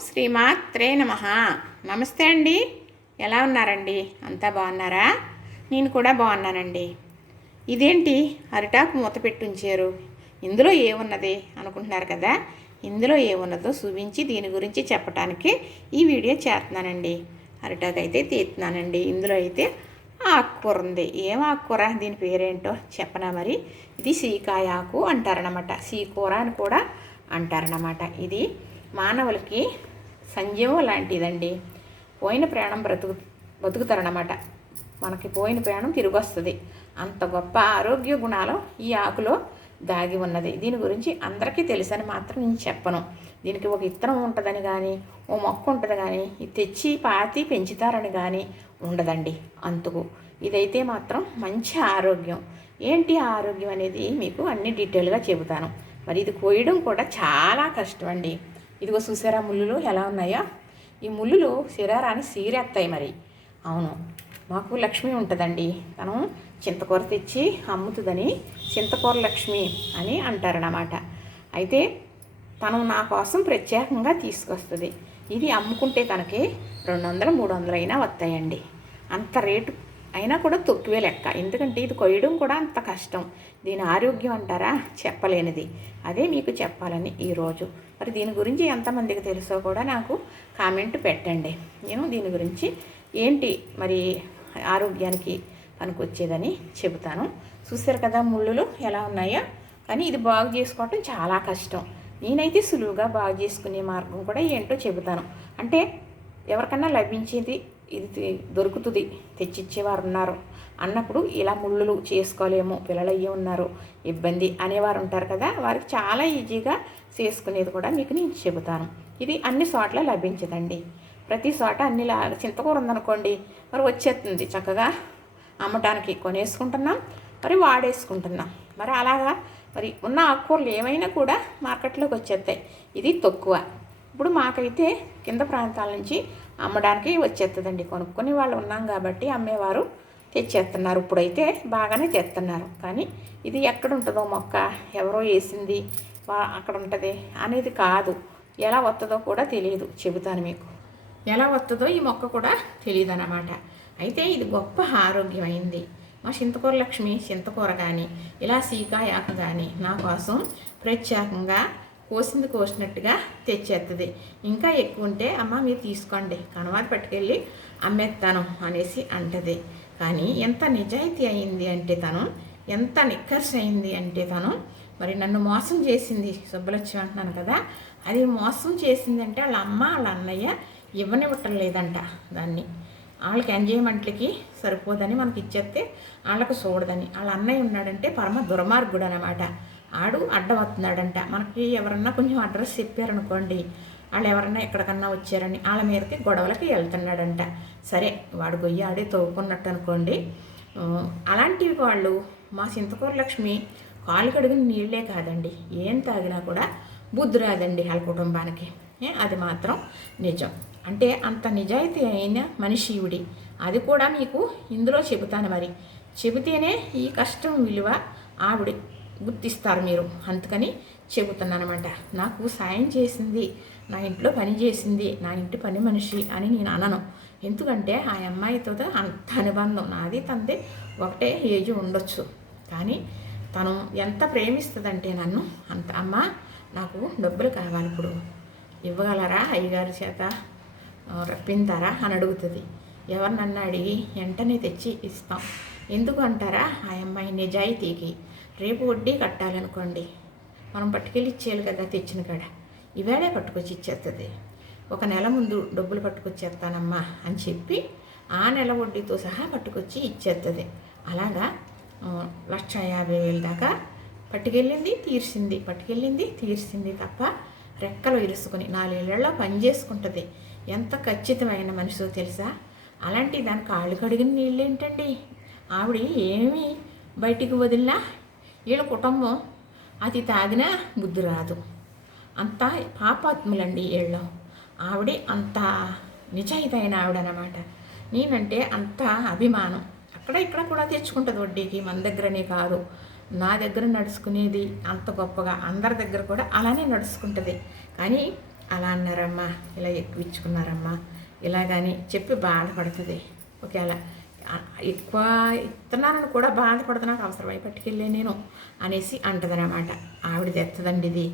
శ్రీమాత్రే నమ. నమస్తే అండి. ఎలా ఉన్నారండి? అంతా బాగున్నారా? నేను కూడా బాగున్నానండి. ఇదేంటి? అరిటాకు మూత పెట్టి ఉంచారు ఇందులో ఏమున్నది? అనుకుంటున్నారు కదా? ఇందులో ఏమున్నదో చూపించి దీని గురించి చెప్పడానికి ఈ వీడియో చేస్తున్నానండి. అరిటాకు అయితే తీస్తున్నానండి. ఇందులో అయితే ఆకుకూర ఉంది. ఏం ఆకుకూర? దీని పేరేంటో చెప్పనా మరి? ఇది సీకాయ ఆకు అంటారనమాట సీకూర అని కూడా అంటారనమాట ఇది మానవులకి సంజీవం లాంటిదండి. పోయిన ప్రాణం బ్రతుకు బతుకుతారన్నమాట మనకి పోయిన ప్రాణం తిరిగి వస్తుంది అంత గొప్ప ఆరోగ్య గుణాలు ఈ ఆకులో దాగి ఉన్నది. దీని గురించి అందరికీ తెలుసని మాత్రం నేను చెప్పను. దీనికి ఒక ఇత్తనం ఉంటుందని కానీ ఓ మొక్క ఉంటుంది కానీ ఇది తెచ్చి పాతి పెంచుతారని కానీ ఉండదండి అందుకు. ఇదైతే మాత్రం మంచి ఆరోగ్యం. ఏంటి ఆరోగ్యం అనేది మీకు అన్ని డీటెయిల్గా చెబుతాను. మరి ఇది కోయడం కూడా చాలా కష్టం అండి ఇదిగో చూసారా ముళ్ళులు ఎలా ఉన్నాయో? ఈ ముళ్ళులు శరీరాన్ని సీరేస్తాయి మరి. అవును మాకు లక్ష్మి ఉంటుందండి. తను చింతకూర తెచ్చి అమ్ముతుందని చింతకూర లక్ష్మి అని అంటారన్నమాట. అయితే తను నా కోసం ప్రత్యేకంగా తీసుకొస్తుంది. ఇది అమ్ముకుంటే తనకి రెండు వందలు మూడు వందలు అయినా వస్తాయండి అంత రేటు అయినా కూడా తొక్కువే లెక్క. ఎందుకంటే ఇది కొయ్యడం కూడా అంత కష్టం. దీని ఆరోగ్యం అంటారా? చెప్పలేనిది. అదే మీకు చెప్పాలని ఈరోజు మరి దీని గురించి ఎంతమందికి తెలుసో కూడా నాకు కామెంట్ పెట్టండి. నేను దీని గురించి ఏంటి మరి ఆరోగ్యానికి పనికొచ్చేదని చెబుతాను. చూసారు కదా ముళ్ళులు ఎలా ఉన్నాయో? కానీ ఇది బాగు చేసుకోవటం చాలా కష్టం. నేనైతే సులువుగా బాగు చేసుకునే మార్గం కూడా ఏంటో చెబుతాను. అంటే ఎవరికన్నా లభించేది ఇది దొరుకుతుంది తెచ్చిచ్చేవారు ఉన్నారు అన్నప్పుడు ఇలా ముళ్ళులు చేసుకోలేము పిల్లలు అయ్యి ఉన్నారు ఇబ్బంది అనేవారు ఉంటారు కదా వారికి చాలా ఈజీగా చేసుకునేది కూడా మీకు నేను చెబుతాను. ఇది అన్ని చోట్ల లభించదండి. ప్రతి చోట అన్ని చింతకూర ఉందనుకోండి మరి వచ్చేస్తుంది చక్కగా అమ్మటానికి కొనేసుకుంటున్నాం మరి వాడేసుకుంటున్నాం. మరి అలాగా మరి ఉన్న ఆకుకూరలు ఏమైనా కూడా మార్కెట్లోకి వచ్చేస్తాయి. ఇది తక్కువ. ఇప్పుడు మాకైతే కింద ప్రాంతాల నుంచి అమ్మడానికి వచ్చేస్తుందండి. కొనుక్కొని వాళ్ళు ఉన్నాం కాబట్టి అమ్మేవారు తెచ్చేస్తున్నారు. ఇప్పుడైతే బాగానే తెస్తున్నారు. కానీ ఇది ఎక్కడ ఉంటుందో మొక్క ఎవరో వేసింది అక్కడ ఉంటుంది అనేది కాదు. ఎలా వస్తుందో కూడా తెలియదు. చెబుతాను మీకు. ఎలా వస్తుందో ఈ మొక్క కూడా తెలియదు అన్నమాట అయితే ఇది గొప్ప ఆరోగ్యమైంది. మా చింతకూర లక్ష్మి చింతకూర కానీ ఇలా సీకాయాకు కానీ నా కోసం ప్రత్యేకంగా కోసింది కోసినట్టుగా తెచ్చేస్తుంది ఇంకా ఎక్కువ ఉంటే అమ్మ మీరు తీసుకోండి. కనవాత పట్టుకెళ్ళి అమ్మేస్తాను అనేసి అంటది. కానీ ఎంత నిజాయితీ అయింది అంటే తను ఎంత నిక్కర్స్ అయింది అంటే తను మరి నన్ను మోసం చేసింది సుబ్బలక్ష్మి అంటున్నాను కదా అది మోసం చేసింది అంటే వాళ్ళ అమ్మ వాళ్ళ అన్నయ్య ఇవ్వనివ్వటం లేదంట దాన్ని. వాళ్ళకి ఎంజాయ్మెంట్లకి సరిపోదని మనకి ఇచ్చేస్తే వాళ్ళకు చూడదని వాళ్ళ అన్నయ్య ఉన్నాడంటే పరమ దుర్మార్గుడు అనమాట ఆడు అడ్డమవుతున్నాడంట. మనకి ఎవరన్నా కొంచెం అడ్రస్ చెప్పారనుకోండి వాళ్ళు ఎవరన్నా ఎక్కడికన్నా వచ్చారని వాళ్ళ మీదకి గొడవలకి వెళ్తున్నాడంట. సరే వాడు గొయ్యి ఆడే తవ్వుకున్నట్టు అనుకోండి అలాంటివి వాళ్ళు మా చింతకూర లక్ష్మి కాలు కడిగిన నీళ్ళే కాదండి. ఏం తాగినా కూడా బుద్ధి రాదండి వాళ్ళ కుటుంబానికి. అది మాత్రం నిజం. అంటే అంత నిజాయితీ అయిన మనిషి ఈవిడి. అది కూడా మీకు ఇందులో చెబుతాను మరి. చెబితేనే ఈ కష్టం విలువ ఆవిడ గుర్తిస్తారు మీరు. అందుకని చెబుతున్నానమాట. నాకు సాయం చేసింది నా ఇంట్లో పని చేసింది నా ఇంటి పని మనిషి అని నేను అనను. ఎందుకంటే ఆ అమ్మాయితో అంత అనుబంధం. నాది తంది ఒకటే ఏజ్ ఉండొచ్చు. కానీ తను ఎంత ప్రేమిస్తుందంటే నన్ను అంత అమ్మ నాకు డబ్బులు కావాలి ఇప్పుడు. ఇవ్వగలరా అయ్యగారి చేత? ఆ, రప్పింతారా అని అడుగుతుంది. ఎవరినన్నా అడిగి వెంటనే తెచ్చి ఇస్తాం. ఎందుకు అంటారా? ఆ అమ్మాయి నిజాయితీకి. రేపు వడ్డీ కట్టాలనుకోండి. మనం పట్టుకెళ్ళి ఇచ్చేయాలి కదా తెచ్చిన కాడ. ఇవేళే పట్టుకొచ్చి ఇచ్చేస్తుంది ఒక నెల ముందు డబ్బులు పట్టుకొచ్చేస్తానమ్మా అని చెప్పి ఆ నెల వడ్డీతో సహా పట్టుకొచ్చి ఇచ్చేస్తుంది అలాగా లక్ష యాభై వేలు దాకా పట్టుకెళ్ళింది తీర్చింది పట్టుకెళ్ళింది తీర్చింది తప్ప రెక్కలు ఇరుసుకుని నాలుగేళ్ళలో పని చేసుకుంటుంది. ఎంత ఖచ్చితమైన మనిషో తెలుసా? అలాంటి దాని కాళ్ళు కడిగిన నీళ్ళు ఏంటండి ఆవిడ ఏమీ బయటికి వదిలినా వీళ్ళ కుటుంబం అది తాగినా బుద్ధి రాదు. అంతా పాపాత్ములండి వీళ్ళు. ఆవిడ అంత నిజాయితైన ఆవిడనమాట. నేనంటే అంత అభిమానం. అక్కడ ఇక్కడ కూడా తెచ్చుకుంటుంది వడ్డీకి మన దగ్గరనే కాదు. నా దగ్గర నడుచుకునేది అంత గొప్పగా అందరి దగ్గర కూడా అలానే నడుచుకుంటుంది. కానీ అలా అన్నారమ్మా ఇలా ఎక్కువిచ్చుకున్నారమ్మా ఇలా కానీ చెప్పి బాధపడుతుంది. ఒకవేళ ఎక్కువ ఇస్తున్నానని కూడా బాధపడుతున్నా నాకు అవసరమై పట్టుకెళ్ళే నేను అనేసి అంటదనమాట. ఆవిడ తెస్తుందండి ఇది.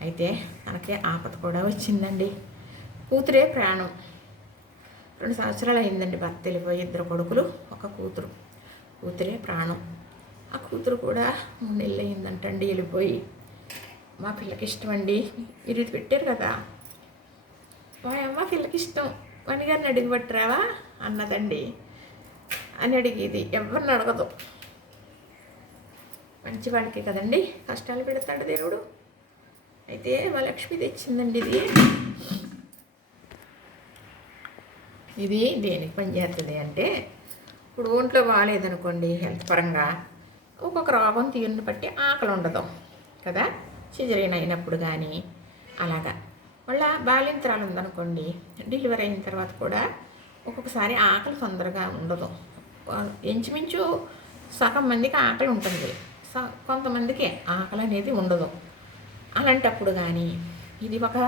అయితే తనకి ఆపద కూడా వచ్చిందండి. కూతురే ప్రాణం. రెండు సంవత్సరాలు అయిందండి భర్త వెళ్ళిపోయి ఇద్దరు కొడుకులు ఒక కూతురు. కూతురే ప్రాణం. ఆ కూతురు కూడా మూడు నెలలు అయిందంటండి వెళ్ళిపోయి. మా పిల్లకి ఇష్టం అండి మీరు ఇది పెట్టారు కదా. మా అమ్మ పిల్లకి ఇష్టం. పనిగారిని అడిగి పట్టురావా? అన్నదండి. అని అడిగేది. ఎవరిని అడగదు. మంచి వాళ్ళకి కదండి. కష్టాలు పెడతాడు దేవుడు. అయితే మా లక్ష్మి తెచ్చిందండి ఇది. ఇది దేనికి పనిచేస్తుంది అంటే ఇప్పుడు ఒంట్లో బాగాలేదనుకోండి హెల్త్ పరంగా ఒక్కొక్క రోగం తీరుని బట్టి ఆకలి ఉండదు కదా. సిజరీన్ అయినప్పుడు కానీ అలాగా. మళ్ళా బాలింతరాలు ఉందనుకోండి డెలివరీ అయిన తర్వాత కూడా ఒక్కొక్కసారి ఆకలి తొందరగా ఉండదు. ఇంచుమించు సగం మందికి ఆకలి ఉంటుంది. స కొంతమందికి ఆకలి అనేది ఉండదు. అలాంటప్పుడు కానీ ఇది ఒక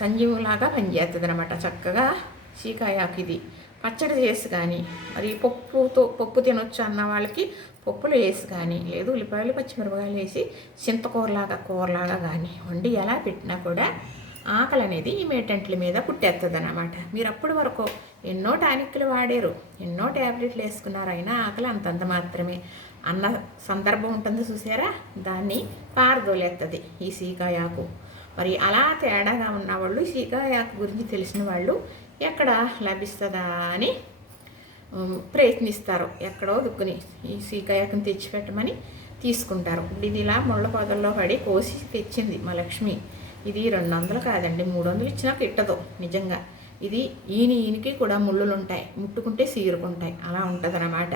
సంజీవులాగా పనిచేస్తుంది అనమాట చక్కగా చీకాయాకు ఇది పచ్చడి చేసి కానీ మరి పప్పుతో పప్పు తినొచ్చు అన్న వాళ్ళకి పప్పులు వేసి కానీ లేదు ఉల్లిపాయలు పచ్చిమిరపకాయలు వేసి చింతకూరలాగా కూరలాగా కానీ వండి ఎలా పెట్టినా కూడా ఆకలి అనేది ఈ మేటెంట్ల మీద పుట్టేస్తుంది అనమాట మీరు అప్పటి వరకు ఎన్నో టానిక్లు వాడారు ఎన్నో ట్యాబ్లెట్లు వేసుకున్నారు అయినా ఆకలి అంతంత మాత్రమే. అన్న సందర్భం ఉంటుంది చూసారా? దాన్ని పారదోలేస్తుంది ఈ సీకాయాకు. మరి అలా తేడాగా ఉన్నవాళ్ళు ఈ సీకాయాకు గురించి తెలిసిన వాళ్ళు ఎక్కడ లభిస్తుందా అని ప్రయత్నిస్తారు. ఎక్కడో దుక్కుని ఈ సీకాయాకుని తెచ్చిపెట్టమని తీసుకుంటారు. ఇప్పుడు ఇది ఇలా ముళ్ళ పొదల్లో పడి కోసి తెచ్చింది మా లక్ష్మి. ఇది రెండు వందలు కాదండి మూడు వందలు ఇచ్చినా కిట్టదు నిజంగా. ఇది ఈయన ఈయనకి కూడా ముళ్ళులు ఉంటాయి ముట్టుకుంటే సీరుకుంటాయి. అలా ఉంటుంది అన్నమాట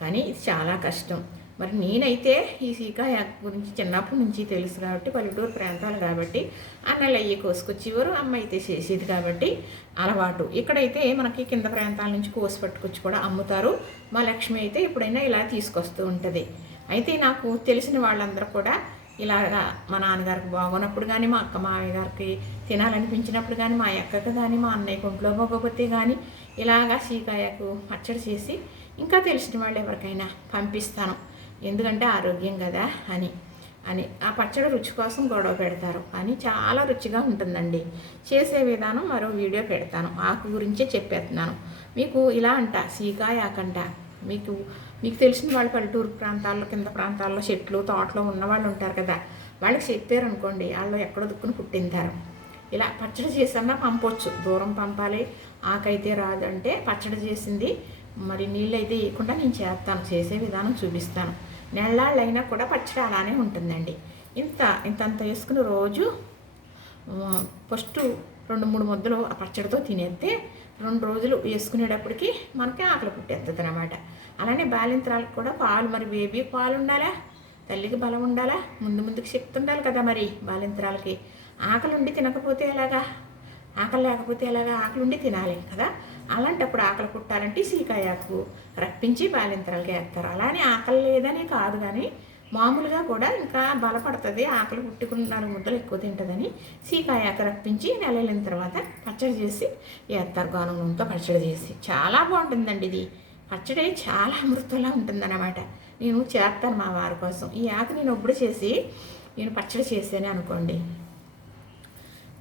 కానీ ఇది చాలా కష్టం. మరి నేనైతే ఈ సీకాయ గురించి చిన్నప్పటి నుంచి తెలుసు కాబట్టి పల్లెటూరు ప్రాంతాలు కాబట్టి అన్నలు అయ్యి కోసుకొచ్చేవారు అమ్మ అయితే చేసేది కాబట్టి అలవాటు. ఇక్కడైతే మనకి కింద ప్రాంతాల నుంచి కోసి పట్టుకొచ్చి కూడా అమ్ముతారు. మా లక్ష్మి అయితే ఎప్పుడైనా ఇలా తీసుకొస్తూ ఉంటుంది. అయితే నాకు తెలిసిన వాళ్ళందరూ కూడా ఇలాగా మా నాన్నగారికి బాగున్నప్పుడు కానీ మా అక్క మామయ్య గారికి తినాలనిపించినప్పుడు కానీ మా అక్కకు కానీ మా అన్నయ్య కొంట్లో పోకపోతే కానీ ఇలాగా సీకాయకు పచ్చడి చేసి ఇంకా తెలిసిన వాళ్ళు ఎవరికైనా పంపిస్తాను. ఎందుకంటే ఆరోగ్యం కదా అని అని. ఆ పచ్చడి రుచి కోసం గొడవ పెడతారు అని చాలా రుచిగా ఉంటుందండి. చేసే విధానం మరో వీడియో పెడతాను. ఆకు గురించే చెప్పేస్తున్నాను. మీకు ఇలా అంట సీకాయ ఆకంట మీకు మీకు తెలిసిన వాళ్ళు పల్లెటూరు ప్రాంతాల్లో కింద ప్రాంతాల్లో చెట్లు తోటలో ఉన్న వాళ్ళు ఉంటారు కదా. వాళ్ళకి చెప్పారు అనుకోండి వాళ్ళు ఎక్కడో దుక్కుని పుట్టింటారు. ఇలా పచ్చడి చేసన్నా పంపొచ్చు. దూరం పంపాలి. ఆకైతే రాదు అంటే పచ్చడి చేసింది మరి నీళ్ళు అయితే వేయకుండా నేను చేస్తాను. చేసే విధానం చూపిస్తాను. నెల్లాళ్ళు అయినా కూడా పచ్చడి అలానే ఉంటుందండి. ఇంత ఇంతంత వేసుకుని రోజు ఫస్ట్ రెండు మూడు ముద్దలు ఆ పచ్చడితో తినేస్తే రెండు రోజులు వేసుకునేటప్పటికి మనకి ఆకలి పుట్టేస్తుంది అనమాట అలానే బాలింతరాలకు కూడా పాలు మరి బేబీ పాలు ఉండాలా? తల్లికి బలం ఉండాలా? ముందు ముందుకు శక్తి ఉండాలి కదా మరి బాలింతరాలకి. ఆకలి ఉండి తినకపోతే ఎలాగా? ఆకలి లేకపోతే ఎలాగా? ఆకలి ఉండి తినాలి కదా? అలాంటప్పుడు ఆకలి పుట్టాలంటే సీకాయాకు రప్పించి బాలింతరాలకి వేస్తారు. అలానే ఆకలి లేదనే కాదు కానీ మామూలుగా కూడా ఇంకా బలపడుతుంది. ఆకలి పుట్టుకుని నాలుగు ముద్దలు ఎక్కువ తింటుందని సీకాయాకు రప్పించి నెలలిన తర్వాత పచ్చడి చేసి వేస్తారు. గాను నూనెతో పచ్చడి చేసి. చాలా బాగుంటుందండి ఇది. పచ్చడి చాలా అమృతంలా ఉంటుందన్నమాట. నేను చేస్తాను మా వారి కోసం. ఈ ఆకు నేను ఒప్పుడు చేసి నేను పచ్చడి చేసాను అనుకోండి.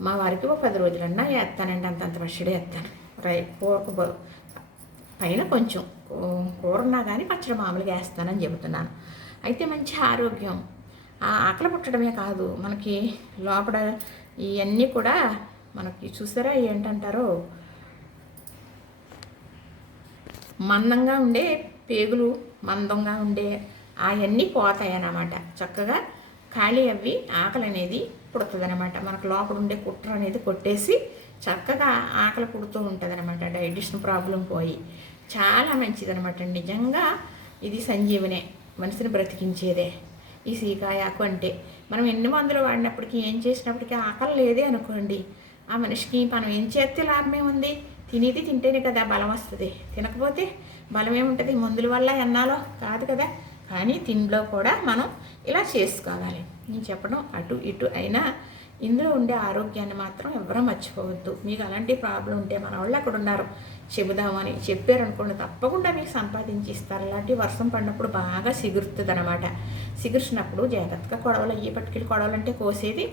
మా వారికి ఒక పది రోజులన్నా వేస్తానండి. అంతంత పచ్చడి వేస్తాను. రై కూర పైన కొంచెం కూర ఉన్నా కానీ పచ్చడి మామూలుగా వేస్తానని చెబుతున్నాను. అయితే మంచి ఆరోగ్యం. ఆ ఆకలి పుట్టడమే కాదు మనకి లోపల ఇవన్నీ కూడా మనకి చూసారా ఏంటంటారో? మందంగా ఉండే పేగులు మందంగా ఉండే అవన్నీ పోతాయన్నమాట. చక్కగా ఖాళీ అవి ఆకలి అనేది పుడుతుంది అనమాట మనకు లోపల ఉండే కుట్ర అనేది కొట్టేసి చక్కగా ఆకలి పుడుతూ ఉంటుంది అనమాట డైజెషన్ ప్రాబ్లం పోయి చాలా మంచిదనమాట నిజంగా ఇది సంజీవనే మనసుని బ్రతికించేదే. ఈ సీకాయాకు అంటే మనం ఎన్ని మందులు వాడినప్పటికీ ఏం చేసినప్పటికీ ఆకలి లేదే అనుకోండి. ఆ మనిషికి మనం ఏం చేస్తే లాభమే ఉంది? తినేది తింటేనే కదా బలం వస్తుంది. తినకపోతే బలం ఏముంటుంది మందుల వల్ల ఎన్నాలో కాదు కదా. కానీ తిండిలో కూడా మనం ఇలా చేసుకోవాలి. నేను చెప్పడం అటు ఇటు అయినా ఇందులో ఉండే ఆరోగ్యాన్ని మాత్రం ఎవరూ మర్చిపోవద్దు. మీకు అలాంటి ప్రాబ్లం ఉంటే మన వాళ్ళు అక్కడ ఉన్నారు. చెబుదామని చెప్పారనుకోండి తప్పకుండా మీకు సంపాదించి ఇస్తారు. అలాంటి వర్షం పడినప్పుడు బాగా సిగురుతుంది అనమాట సిగురిచినప్పుడు జాగ్రత్తగా కొడవలు అయ్యి పట్టుకెళ్ళి కొడవలంటే కోసేది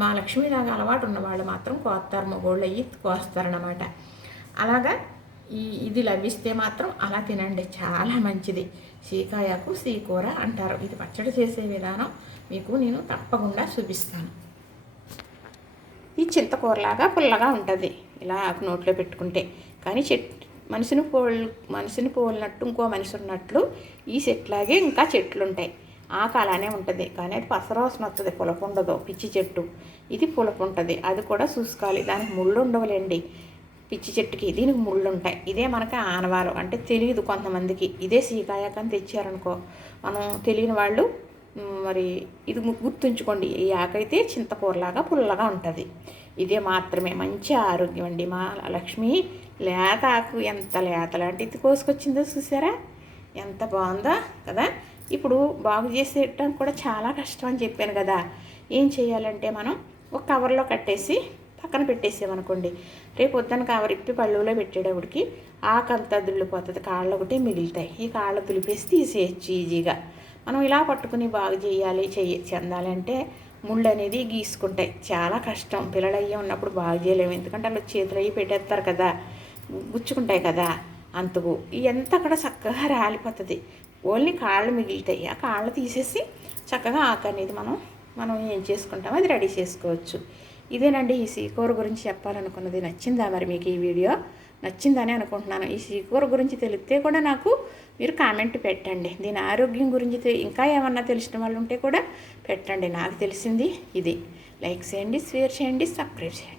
మా లక్ష్మీలాగా అలవాటు ఉన్న వాళ్ళు మాత్రం కోస్తారు. మగోళ్ళు అయ్యి కోస్తారనమాట అలాగా ఈ ఇది లభిస్తే మాత్రం అలా తినండి. చాలా మంచిది. సీకాయకు సీకూర అంటారు. ఇది పచ్చడి చేసే విధానం మీకు నేను తప్పకుండా చూపిస్తాను. ఈ చింతకూరలాగా పుల్లగా ఉంటుంది. ఇలా నోట్లో పెట్టుకుంటే. కానీ చెట్ మనిషిని పోల్ మనిషిని పోలినట్టు ఇంకో మనిషి ఉన్నట్లు ఈ చెట్లాగే ఇంకా చెట్లు ఉంటాయి ఆకు అలానే ఉంటుంది. కానీ అది పసరవాసన వస్తుంది. పులపు ఉండదు. పిచ్చి చెట్టు. ఇది పులపు ఉంటుంది. అది కూడా చూసుకోవాలి. దానికి ముళ్ళు ఉండవులేండి. పిచ్చి చెట్టుకి దీనికి ముళ్ళు ఉంటాయి ఇదే మనకి ఆనవాలు అంటే తెలియదు కొంతమందికి. ఇదే సీకాయకం తెచ్చారనుకో. మనం తెలియని వాళ్ళు మరి ఇది గుర్తుంచుకోండి. ఈ ఆకైతే చింతకూరలాగా పుల్లగా ఉంటుంది. ఇదే మాత్రమే. మంచి ఆరోగ్యం అండి. మా లక్ష్మి లేత ఆకు ఎంత లేత లాంటిది కోసుకొచ్చిందో చూసారా? ఎంత బాగుందో కదా? ఇప్పుడు బాగు చేసేయటం కూడా చాలా కష్టం అని చెప్పాను కదా. ఏం చేయాలంటే మనం ఒక కవర్లో కట్టేసి పక్కన పెట్టేసామనుకోండి. రేపు పొద్దున కవర్ ఇప్పి పళ్ళులో పెట్టేటప్పటికి ఆకంతా దుళ్ళిపోతుంది. కాళ్ళు ఒకటి మిగులుతాయి. ఈ కాళ్ళు దులిపేసి తీసేయచ్చు ఈజీగా. మనం ఇలా పట్టుకుని బాగు చేయాలి చెయ్యి చెందాలంటే ముళ్ళు అనేది గీసుకుంటాయి. చాలా కష్టం. పిల్లలు అయ్యి ఉన్నప్పుడు బాగు చేయలేము. ఎందుకంటే వాళ్ళు చేతులు అయ్యి పెట్టేస్తారు కదా. గుచ్చుకుంటాయి కదా. అంతకు ఎంత అక్కడ చక్కగా రాలిపోతుంది. ఓన్లీ కాళ్ళు మిగులుతాయి. ఆ కాళ్ళు తీసేసి చక్కగా ఆకు అనేది మనం మనం ఏం చేసుకుంటామో అది రెడీ చేసుకోవచ్చు. ఇదేనండి ఈ సీకూర గురించి చెప్పాలనుకున్నది. నచ్చిందా మరి మీకు ఈ వీడియో? నచ్చిందని అనుకుంటున్నాను. ఈ సీకూర గురించి తెలిస్తే కూడా నాకు మీరు కామెంట్ పెట్టండి. దీని ఆరోగ్యం గురించి ఇంకా ఏమన్నా తెలిసిన వాళ్ళు ఉంటే కూడా పెట్టండి. నాకు తెలిసింది ఇది. లైక్ చేయండి షేర్ చేయండి సబ్స్క్రైబ్ చేయండి.